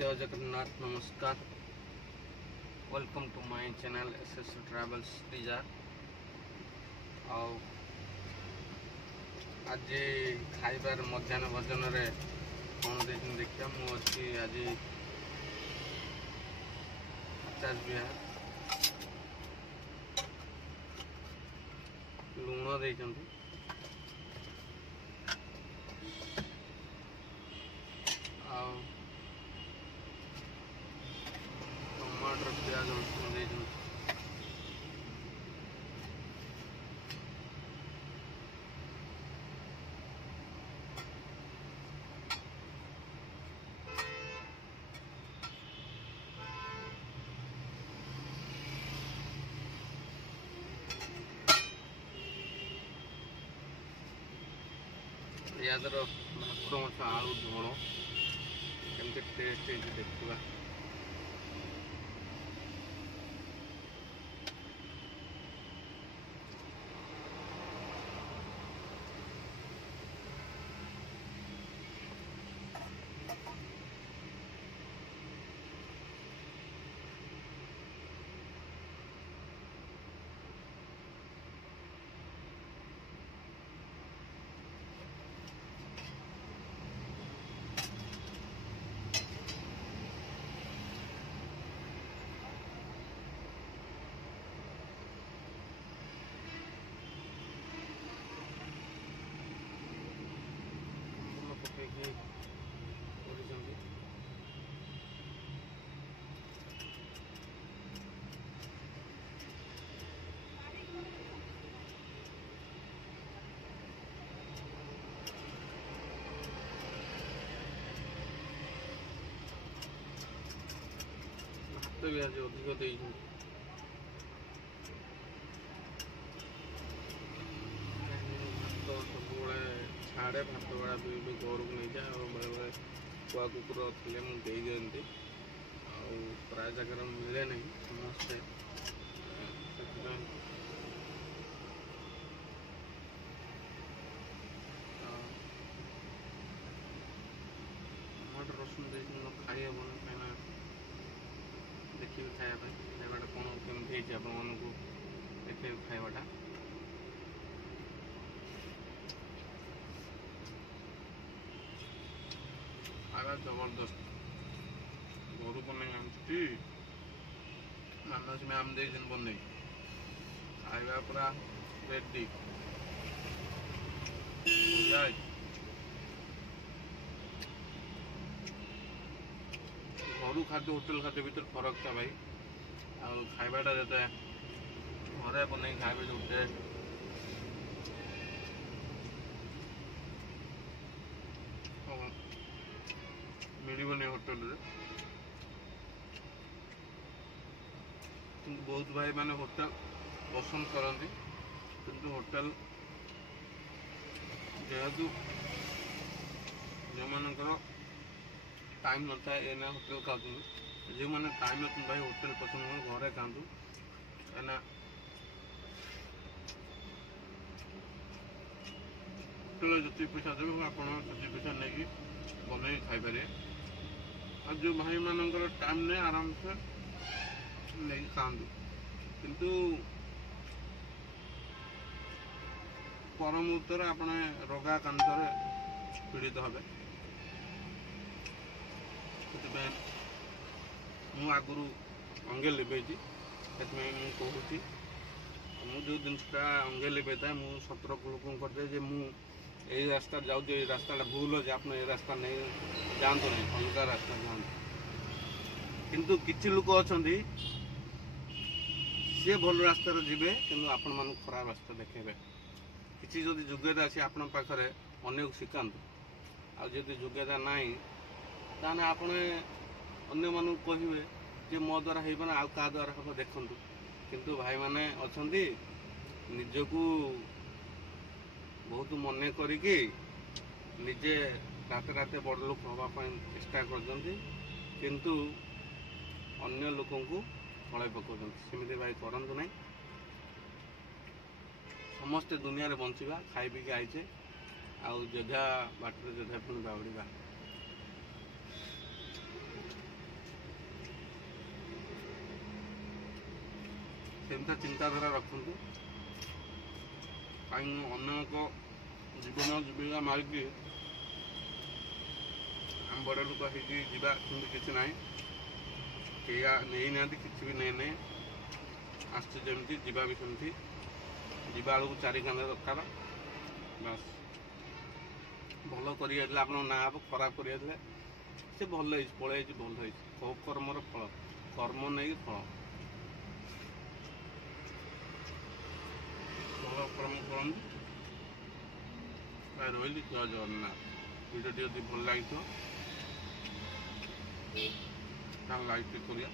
जय जगन्नाथ नमस्कार। Welcome to my channel SS Travels डिजार। आज खाइबार मध्याह्न भोजन रे कौन देखें देखिए मुझे आज आचार्य विहार लुण देइछंती टमाटर प्याज रसुण देइछंती। यादर भाकुर माछ आलू झोल केमती टेस्ट देखा। भात भी आज अधिक दे भात सब छाड़े भात गुड़ा भी घर को नहीं जाए और बेले बेले कुआ कुकुर थे मुझे दिखती प्राय जगह मिले नहीं समस्ते टमाटर रसुण दे खाई हेन कहीं देखिए खायाटा कौन केमती देखे खावाटा खावा जबरदस्त घर बन आनी मानस मैम दे बन खावा पूरा रेडी घर खाद्य होटेल खाद्य भर फरक था भाई खावाटा जो घरे बन खावे जो टेस्ट मिलबनी होटेल कि बहुत भाई माने होटेल पसंद करती किंतु होटेल जेहेतु जो मानकर टाइम न था एना होटेल खाऊँ जो मैंने टाइम अच्छे भाई होटेल पसंद कर घरे खातु एना होटेल जो पैसा देवे आप पैसा नहीं बन खाईपर और जो भाई मानकर टाइम नहीं आराम से नहीं खातु किंतु पर मुहूर्त आप रोगा कांतर पीड़ित हे मु आगुरी अंगे लिभे कहूँ मु जो जिनसा अंगे लिभे था मुझे सतर्क लोक करते यही रास्ता जाऊँ रास्ता भूल अच्छे आप रास्ता नहीं जातु नहीं अलग रास्ता जातु किंतु किसी लोक अच्छा सी भल रास्ता जीवे कि आपण मन खराब रास्ता देखेबे किसी जदि योग्यता अच्छी आपण पाखे अनेक शिखातु आदि योग्यता नहीं ताने आपण अन्य मानू कहे जे मो द्वारा हो आ द्वारा हम देखु किंतु भाई माने अच्छा निजको बहुत मन करिके निजे राते राते बड़ लोक हाँपाई चेष्टा किंतु अन्य लोक फल पकाउछन्ति सेमती भाई करंतु नहीं समस्ते दुनिया रे बंचिबा खाई पी के आइचे आउ जगह बाटर जगह पुणी बावड़ीबा। ସେମିତି ଚିନ୍ତାଧାରା ରଖନ୍ତୁ। କାହିଁକି ଅନ୍ୟ ଏକ ଜୀବନ ଜୀବିକା ମାରିକି ଆମେ ବଡ଼ ଲୋକ ହେଇକି ଯିବା ସେମିତି କିଛି ନାହିଁ। କେହି ନେଇନାହାନ୍ତି, କିଛି ବି ନେଇ ଆସିଛି ଯେମିତି ଯିବା ବି ସେମିତି। ଯିବା ବେଳକୁ 4 କାନ୍ଧ ଦରକାର। ବାସ୍ ଭଲ କରି ଯାଇଥିଲେ ଆପଣଙ୍କ ନାଁ ହେବ, ଖରାପ କରି ଯାଇଥିଲେ ସେ ଭଲ ହେଇଛି, ପଳେଇ ହେଇଛି, ଭଲ ହେଇଛି। କର୍ମର ଫଳ, କର୍ମ ନେଇକି ଫଳ। ଭଲ କର୍ମ କରନ୍ତୁ। ରହିଲି, ଜୟ ଜଗନ୍ନାଥ। ଭିଡ଼ିଓଟି ଯଦି ଭଲ ଲାଗିଥିବ ତାହେଲେ ଲାଇକ୍ କରିବା।